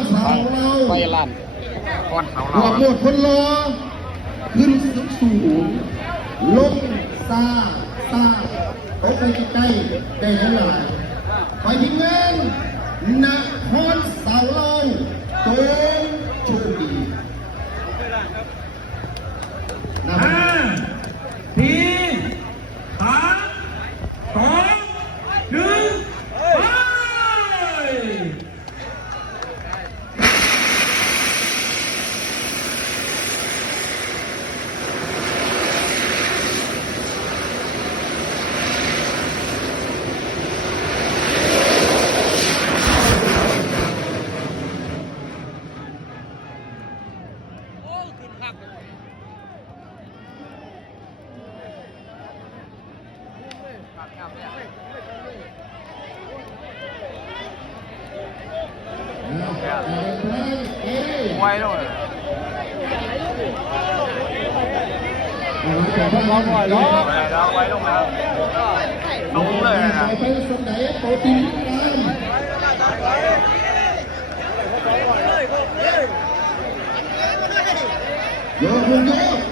รสาวเรา ไปลั่นคอนเสา ห เรา วกหมดคนรอขึ้นสูงลงซาตกไปใกล้ๆได้หลายไปทีมงานนครสาวเราจงโชคดีนะครั ห้า บ สี่สามสองหนึ่งไป ไว้ด้วย เราปล่อยล้อ เราไว้ลงแล้วลงเลยนะ ไปสมไหนโปรตีนกันโยกโยก